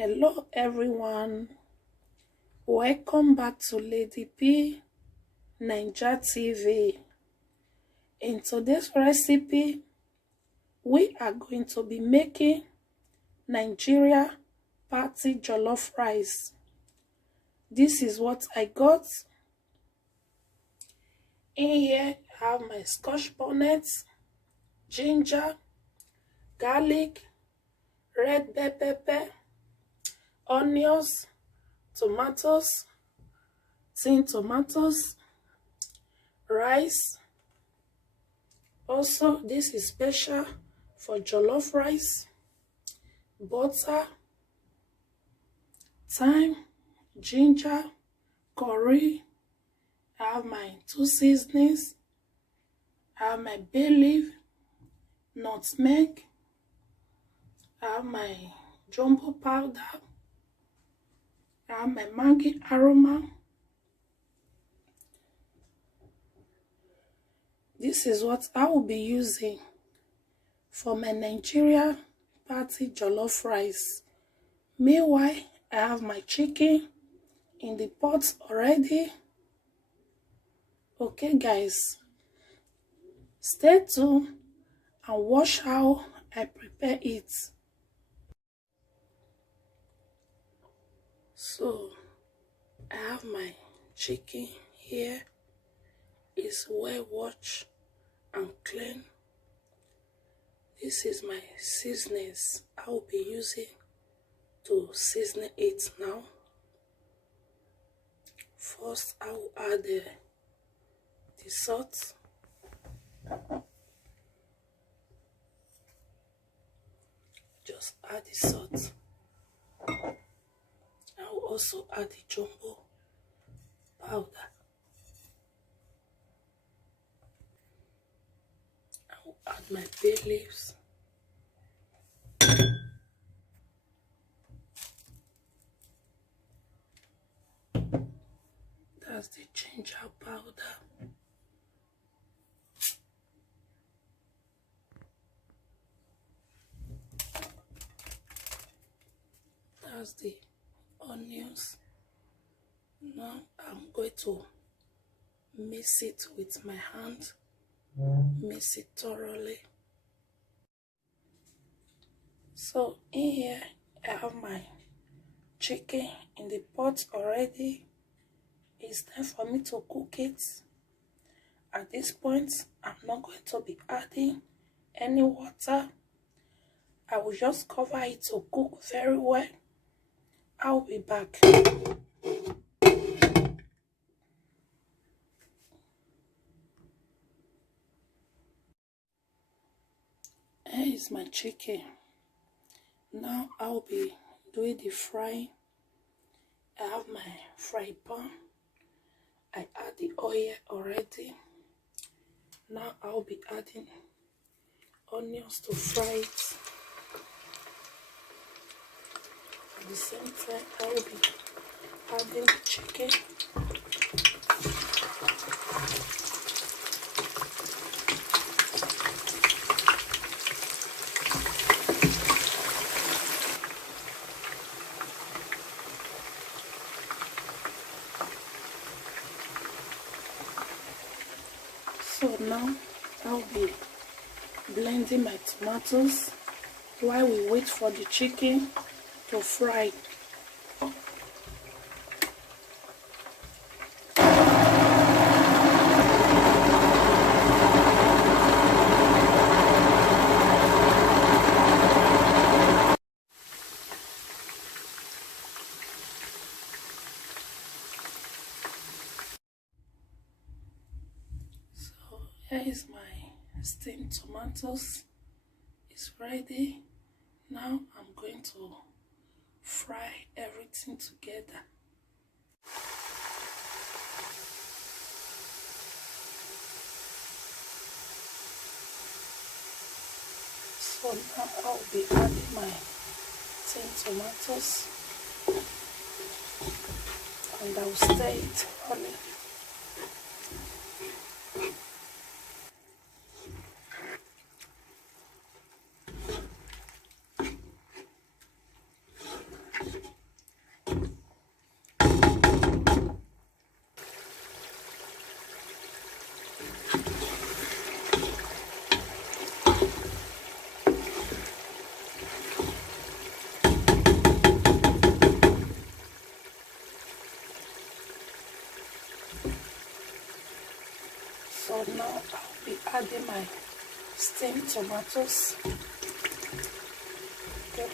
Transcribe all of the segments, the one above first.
Hello everyone, welcome back to Lady P Naija TV. In today's recipe, we are going to be making Nigeria party jollof rice. This is what I got. In here, I have my scotch bonnet, ginger, garlic, red bell pepper, onions, tomatoes, tin tomatoes, rice. Also, this is special for jollof rice, butter, thyme, ginger, curry. I have my 2 seasonings. I have my bay leaf, nutmeg. I have my jumbo powder. I have my Maggi aroma. This is what I will be using for my Nigeria party jollof rice. Meanwhile, I have my chicken in the pot already. Okay guys, stay tuned and watch how I prepare it. So, I have my chicken here. It's well washed and clean. This is my seasonings I will be using to season it now. First, I will add the salt. Just add the salt. I will also add the jumbo powder. I will add my bay leaves. That's the ginger powder. That's the onions. Now I'm going to mix it with my hand. Mix it thoroughly. So in here I have my chicken in the pot already. It's time for me to cook it. At this point, I'm not going to be adding any water. I will just cover it to cook very well. I'll be back. Here is my chicken. Now I'll be doing the frying. I have my fry pan. I add the oil already. Now I'll be adding onions to fry it. At the same time, I will be adding the chicken. So now I'll be blending my tomatoes while we wait for the chicken to fry. So here is my steamed tomatoes. It's ready. Now I'm going to fry everything together. So now I'll be adding my tin tomatoes and I'll stir it thoroughly. I'll be adding my steamed tomatoes. Okay.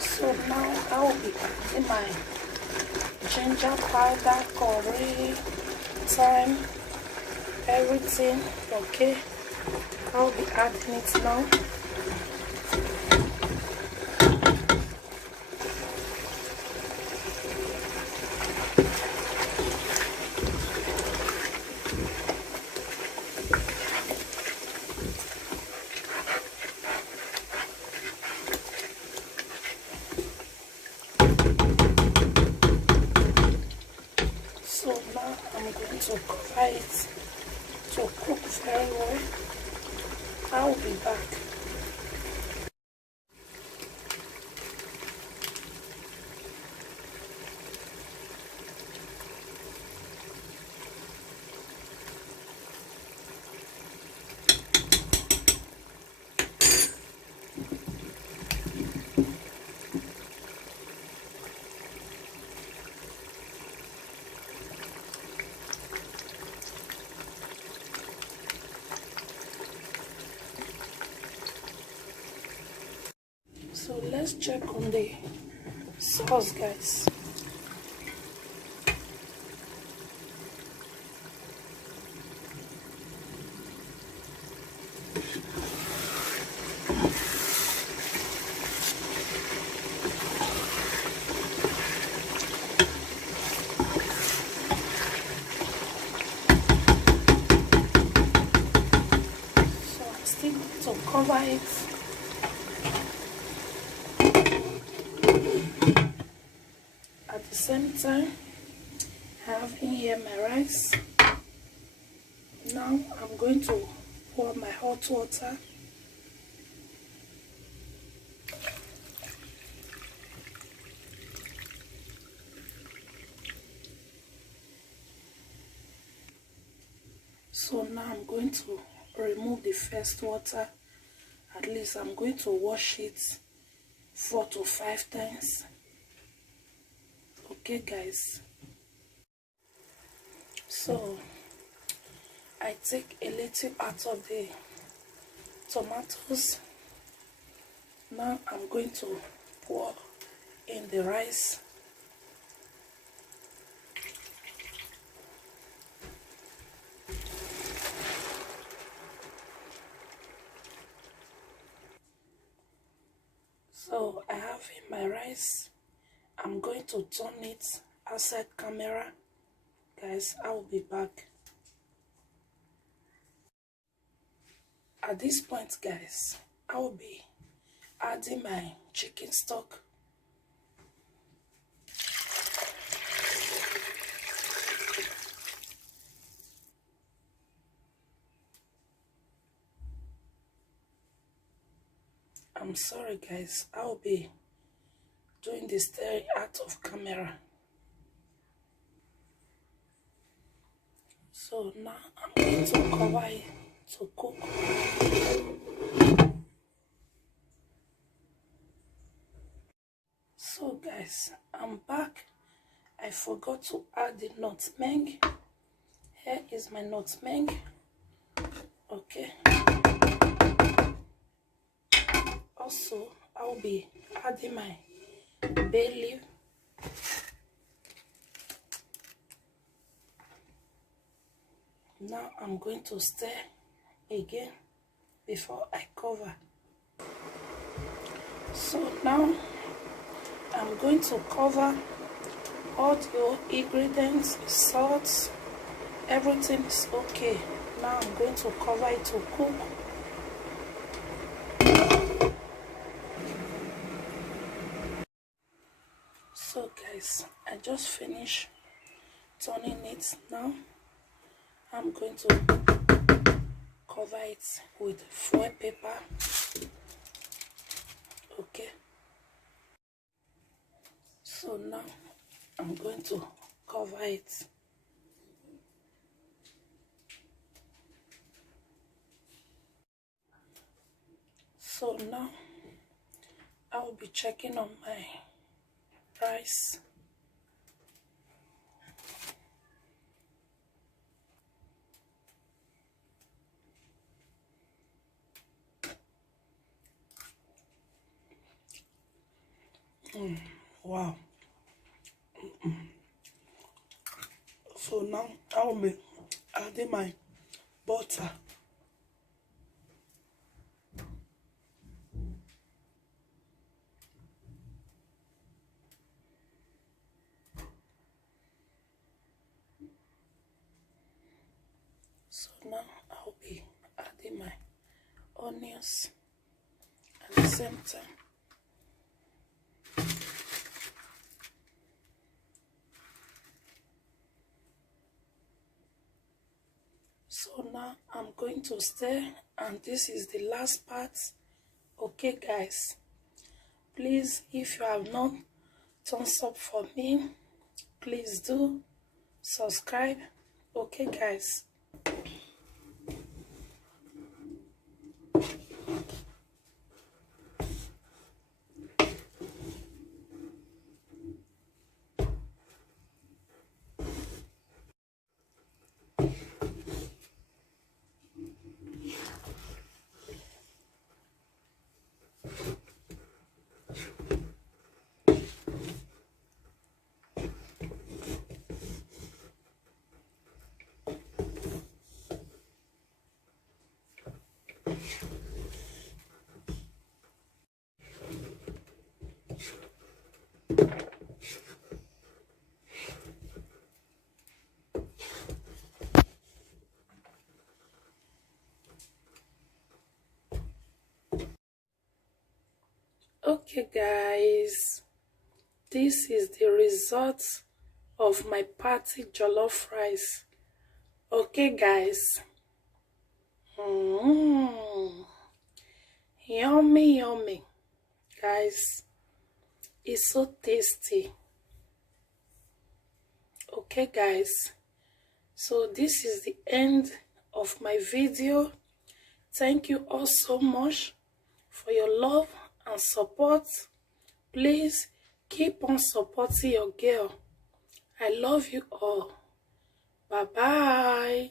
So now I will be adding my ginger powder, curry, thyme, everything. Okay, I'll be adding it now. So now I'm going to cover it to cook very well. I'll be back. So let's check on the sauce, guys. So I'm still going to cover it. At the same time, I have in here my rice. Now I'm going to pour my hot water. So now I'm going to remove the first water. At least I'm going to wash it 4 to 5 times. Okay, guys. So I take a little out of the tomatoes. Now I'm going to pour in the rice. So I have in my rice. I'm going to turn it outside camera. Guys, I will be back. At this point, guys, I will be adding my chicken stock. I'm sorry, guys, I will be doing the stirring out of camera. So now I'm going to cover it to cook. So guys, I'm back. I forgot to add the nutmeg. Here is my nutmeg. Okay. Also, I'll be adding my bay leaf. Now I'm going to stir again before I cover. So now I'm going to cover all the ingredients, salt, everything is okay. Now I'm going to cover it to cook. So guys, I just finished turning it. Now I'm going to cover it with foil paper. Okay. So now I'm going to cover it. So now I will be checking on my rice. Wow. So now I will be adding my butter. So now I'll be adding my onions at the same time. So now I'm going to stir, and this is the last part. Okay guys, please, if you have not thumbs up for me, please do subscribe. Okay guys. Okay guys, this is the result of my party jollof rice. Okay guys. Yummy, yummy. Guys, it's so tasty. Okay guys, so this is the end of my video. Thank you all so much for your love and support. Please keep on supporting your girl. I love you all. Bye bye.